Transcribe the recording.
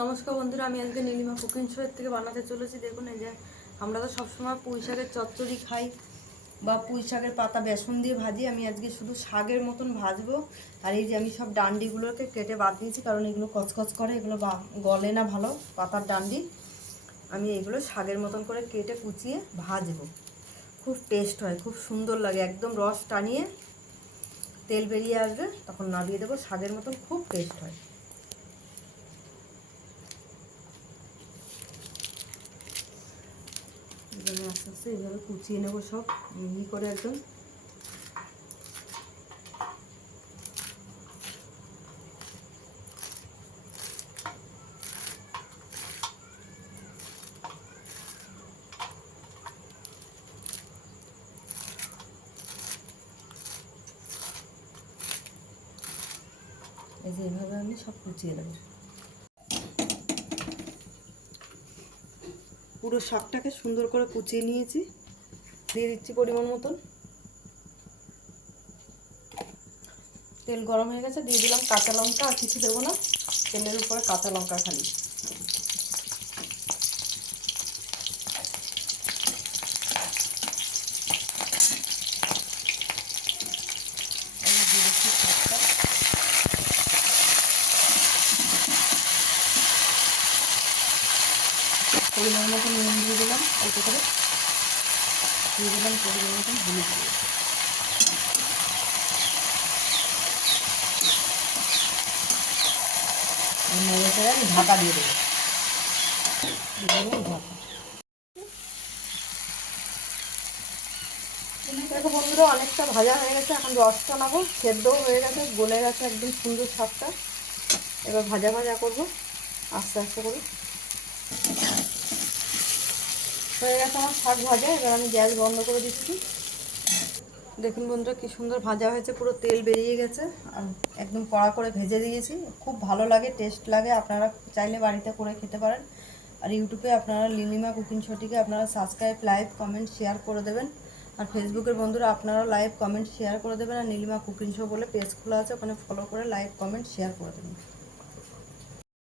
নমস্কার বন্ধুরা, আমি আজকে নীলিমা কুকিং শোয়ের থেকে বানাতে চলেছি। দেখুন এই যে, আমরা তো সবসময় পুঁই শাকের চচ্চড়ি খাই বা পুঁই শাকের পাতা, বেসন দিয়ে ভাজি। আমি আজকে শুধু শাকের মতন ভাজবো। আর এই যে, আমি সব ডান্ডিগুলোকে কেটে বাদ দিয়েছি, কারণ এগুলো কচকচ করে, এগুলো গলে না ভালো পাতার ডান্ডি। আমি এগুলো শাকের মতন করে কেটে কুচিয়ে ভাজবো। খুব টেস্ট হয়, খুব সুন্দর লাগে, একদম রস টানিয়ে তেল বেরিয়ে আসবে, তখন নামিয়ে দেবো, শাকের মতন খুব টেস্ট হয়। এভাবে আস্তে আস্তে এইভাবে কুচিয়ে নেব সব মিহি করে একদম। এই যে এইভাবে আমি সব কুচিয়ে নেব। পুরো শাকটাকে সুন্দর করে কুচিয়ে নিয়েছি। দিয়ে দিচ্ছি পরিমাণ মতন। তেল গরম হয়ে গেছে, দিয়ে দিলাম কাঁচা লঙ্কা, আর কিছু দেবো না। তেলের উপরে কাঁচা লঙ্কা খালি। দিয়ে দিচ্ছি পরিমাণ মতন নুন দিয়ে দিলাম, অল্প করে। দিয়ে দিলাম পরিমাণ মতন হলুদ দিয়ে। আমি ঢাকা দিয়ে দেবো। দেখো বন্ধুরা, অনেকটা ভাজা হয়ে গেছে। এখন রসটা নেব। সেদ্ধও হয়ে গেছে, গলে গেছে একদম সুন্দর শাকটা এবার ভাজা ভাজা করব, আস্তে আস্তে করে। হয়ে গেছে আমার শাক ভাজা, এবার আমি গ্যাস বন্ধ করে দিচ্ছি। দেখুন বন্ধুরা, কি সুন্দর ভাজা হয়েছে, পুরো তেল বেরিয়ে গেছে, আর একদম কড়া করে ভেজে দিয়েছি। খুব ভালো লাগে, টেস্ট লাগে, আপনারা চাইলে বাড়িতে করে খেতে পারেন। আর ইউটিউবে আপনারা লিলিমা কুকিং শটিকে আপনারা সাবস্ক্রাইব লাইভ কমেন্ট শেয়ার করে দেবেন। আর ফেসবুকের বন্ধুরা আপনারা লাইভ কমেন্ট শেয়ার করে দেবেন। আর নীলিমা কুকিং শো বলে পেজ খোলা আছে, ওখানে ফলো করে লাইভ কমেন্ট শেয়ার করে দেবেন।